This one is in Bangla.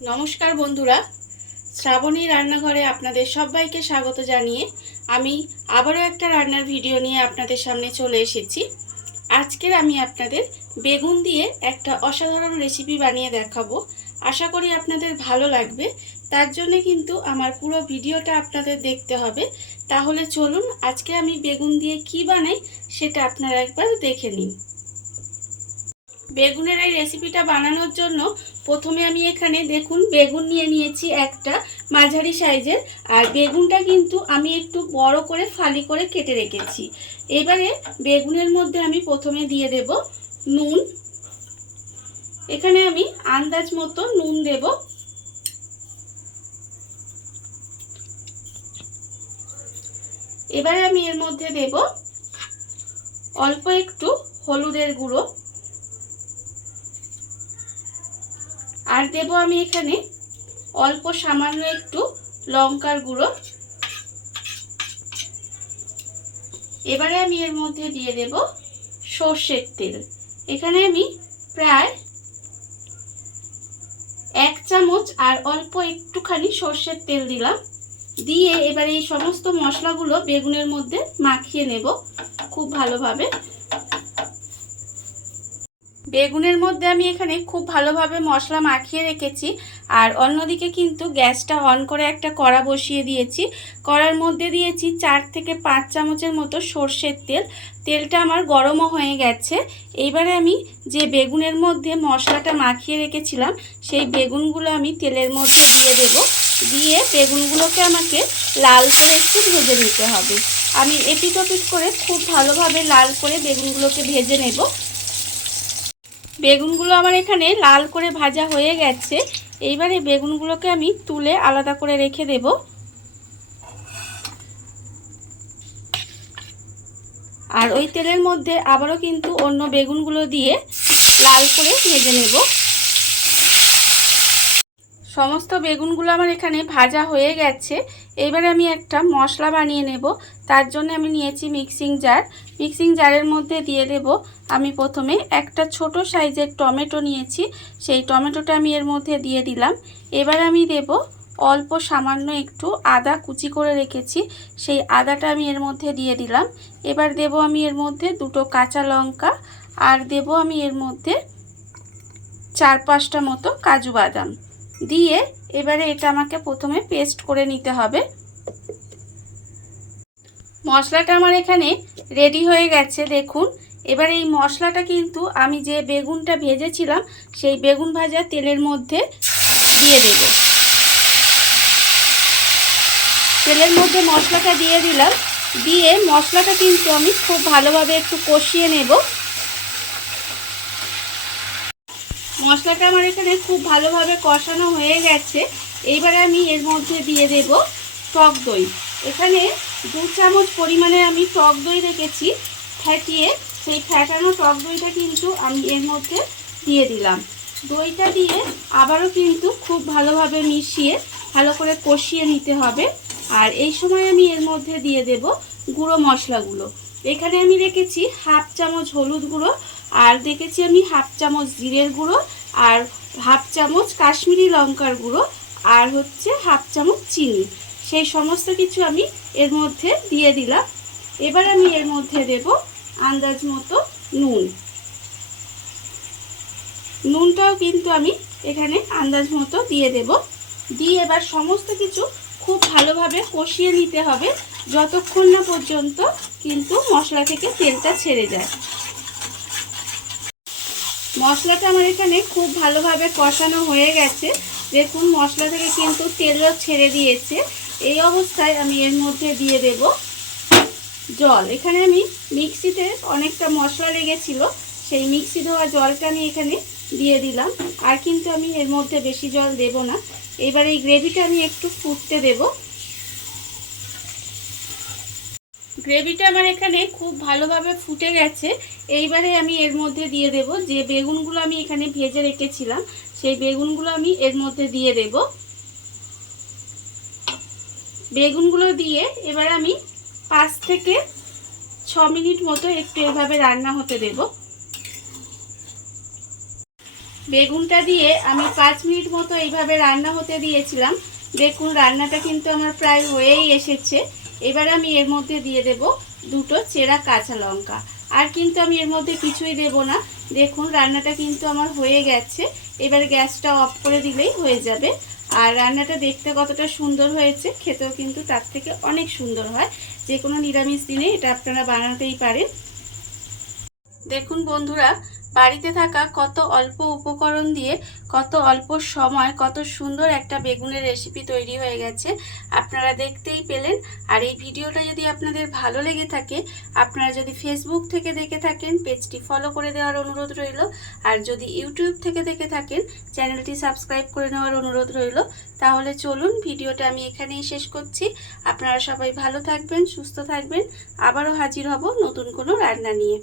নমস্কার বন্ধুরা, শ্রাবণী রান্নাঘরে আপনাদের সবাইকে স্বাগত জানিয়ে আমি আবারও একটা রান্নার ভিডিও নিয়ে আপনাদের সামনে চলে এসেছি। আজকের আমি আপনাদের বেগুন দিয়ে একটা অসাধারণ রেসিপি বানিয়ে দেখাবো। আশা করি আপনাদের ভালো লাগবে। তার জন্য কিন্তু আমার পুরো ভিডিওটা আপনাদের দেখতে হবে। তাহলে চলুন আজকে আমি বেগুন দিয়ে কি বানাই সেটা আপনারা একবার দেখে নিন। বেগুনের এই রেসিপিটা বানানোর জন্য প্রথমে আমি এখানে দেখুন বেগুন নিয়ে নিয়েছি একটা মাঝারি সাইজের, আর বেগুনটা কিন্তু আমি একটু বড় করে ফালি করে কেটে রেখেছি। এবারে বেগুনের মধ্যে আমি প্রথমে দিয়ে দেব নুন। এখানে আমি আন্দাজ মতো নুন দেব। এবারে আমি এর মধ্যে দেব অল্প একটু হলুদের গুঁড়ো, আর দেব আমি এখানে অল্প সামান্য একটু লঙ্কার গুঁড়ো। এবারে আমি এর মধ্যে দিয়ে দেব সর্ষের তেল। এখানে আমি প্রায় 1 চামচ আর অল্প একটুখানি সর্ষের তেল দিলাম। দিয়ে এবারে এই সমস্ত মশলাগুলো বেগুনের মধ্যে মাখিয়ে নেব খুব ভালোভাবে। বেগুনের মধ্যে আমি এখানে খুব ভালোভাবে মশলা মাখিয়ে রেখেছি, আর অন্যদিকে কিন্তু গ্যাসটা অন করে একটা কড়া বসিয়ে দিয়েছি। কড়ার মধ্যে দিয়েছি 4 থেকে 5 চামচের মতো সর্ষের তেল। তেলটা আমার গরমও হয়ে গেছে। এইবারে আমি যে বেগুনের মধ্যে মশলাটা মাখিয়ে রেখেছিলাম সেই বেগুনগুলো আমি তেলের মধ্যে দিয়ে দেব। দিয়ে বেগুনগুলোকে আমাকে লাল করে একটু ভেজে নিতে হবে। আমি এপিট ওপিট করে খুব ভালোভাবে লাল করে বেগুনগুলোকে ভেজে নেব। বেগুনগুলো আমার এখানে লাল করে ভাজা হয়ে গেছে। এইবারে বেগুনগুলোকে আমি তুলে আলাদা করে রেখে দেব। আর ওই তেলের মধ্যে আবারও কিন্তু অন্য বেগুনগুলো দিয়ে লাল করে ভেজে নেব। সমস্ত বেগুনগুলো আমার এখানে ভাজা হয়ে গেছে। এবারে আমি একটা মশলা বানিয়ে নেব। তার জন্য আমি নিয়েছি মিক্সিং জার। মিক্সিং জারের মধ্যে দিয়ে দেব আমি প্রথমে একটা ছোট সাইজের টমেটো নিয়েছি, সেই টমেটোটা আমি এর মধ্যে দিয়ে দিলাম। এবার আমি দেব অল্প সামান্য একটু আদা কুচি করে রেখেছি, সেই আদাটা আমি এর মধ্যে দিয়ে দিলাম। এবার দেব আমি এর মধ্যে 2টো কাঁচা লঙ্কা, আর দেব আমি এর মধ্যে 4-5টা মতো কাজু বাদাম দিয়ে এবারে এটা আমাকে প্রথমে পেস্ট করে নিতে হবে। মশলাটা আমার এখানে রেডি হয়ে গেছে দেখুন। এবারে এই মশলাটা কিন্তু আমি যে বেগুনটা ভেজেছিলাম সেই বেগুন ভাজা তেলের মধ্যে দিয়ে দেব। তেলের মধ্যে মশলাটা দিয়ে দিলাম। দিয়ে মশলাটা কিন্তু আমি খুব ভালোভাবে একটু কষিয়ে নেব। মশলাটা আমার এখানে খুব ভালোভাবে কষানো হয়ে গেছে। এইবারে আমি এর মধ্যে দিয়ে দেব টক দই। এখানে 2 চামচ পরিমাণে আমি টক দই রেখেছি ফেটিয়ে, সেই ফেটানো টক দইটা কিন্তু আমি এর মধ্যে দিয়ে দিলাম। দইটা দিয়ে আবারও কিন্তু খুব ভালোভাবে মিশিয়ে ভালো করে কষিয়ে নিতে হবে। আর এই সময় আমি এর মধ্যে দিয়ে দেব গুঁড়ো মশলাগুলো। এখানে আমি রেখেছি 1/2 চামচ হলুদ গুঁড়ো, আর দেখেছি আমি 1/2 চামচ জিরের গুঁড়ো, আর 1/2 চামচ কাশ্মীরি লঙ্কার গুঁড়ো, আর হচ্ছে 1/2 চামচ চিনি। সেই সমস্ত কিছু আমি এর মধ্যে দিয়ে দিলাম। এবার আমি এর মধ্যে দেব আন্দাজ মতো নুন। নুনটাও কিন্তু আমি এখানে আন্দাজ মতো দিয়ে দেব। দিয়ে এবার সমস্ত কিছু খুব ভালোভাবে কষিয়ে নিতে হবে যতক্ষণ না পর্যন্ত কিন্তু মশলা থেকে তেলটা ছেড়ে যায়। মশলাটা আমার এখানে খুব ভালোভাবে কষানো হয়ে গেছে দেখুন। মশলা থেকে কিন্তু তেলও ছেড়ে দিয়েছে। এই অবস্থায় আমি এর মধ্যে দিয়ে দেব জল। এখানে আমি মিক্সিতে অনেকটা মশলা লেগেছিল, সেই মিক্সি ধোয়া জলটা আমি এখানে দিয়ে দিলাম। আর কিন্তু আমি এর মধ্যে বেশি জল দেব না। এবার এই গ্রেভিটা আমি একটু ফুটতে দেব। গ্রেভিটা আমার এখানে খুব ভালোভাবে ফুটে গেছে। এইবারে আমি এর মধ্যে দিয়ে দেব যে বেগুনগুলো আমি এখানে ভেজে রেখেছিলাম, সেই বেগুনগুলো আমি এর মধ্যে দিয়ে দেব। বেগুনগুলো দিয়ে এবার আমি 5 থেকে 6 মিনিট মতো একটু এভাবে রান্না হতে দেব। বেগুনটা দিয়ে আমি 5 মিনিট মতো এইভাবে রান্না হতে দিয়েছিলাম। দেখুন রান্নাটা কিন্তু আমার প্রায় হয়েই এসেছে। এবার আমি এর মধ্যে দিয়ে দেব দুটো চেরা কাঁচা লঙ্কা। আর কিন্তু আমি এর মধ্যে কিছুই দেব না। দেখুন রান্নাটা কিন্তু আমার হয়ে গেছে। এবার গ্যাসটা অফ করে দিলেই হয়ে যাবে। আর রান্নাটা দেখতে কতটা সুন্দর হয়েছে, খেতেও কিন্তু তার থেকে অনেক সুন্দর হয়। যে কোনো নিরামিষ দিনে এটা আপনারা বানাতেই পারেন। দেখুন বন্ধুরা, বাড়িতে থাকা কত অল্প উপকরণ দিয়ে কত অল্প সময় কত সুন্দর একটা বেগুনের রেসিপি তৈরি হয়ে গেছে, আপনারা দেখতেই পেলেন। আর এই ভিডিওটা যদি আপনাদের ভালো লেগে থাকে, আপনারা যদি ফেসবুক থেকে দেখে থাকেন পেজটি ফলো করে দেওয়ার অনুরোধ রইল। আর যদি ইউটিউব থেকে দেখে থাকেন চ্যানেলটি সাবস্ক্রাইব করে নেওয়ার অনুরোধ রইল। তাহলে চলুন ভিডিওটা আমি এখানেই শেষ করছি। আপনারা সবাই ভালো থাকবেন, সুস্থ থাকবেন। আবারও হাজির হব নতুন কোনো রান্না নিয়ে।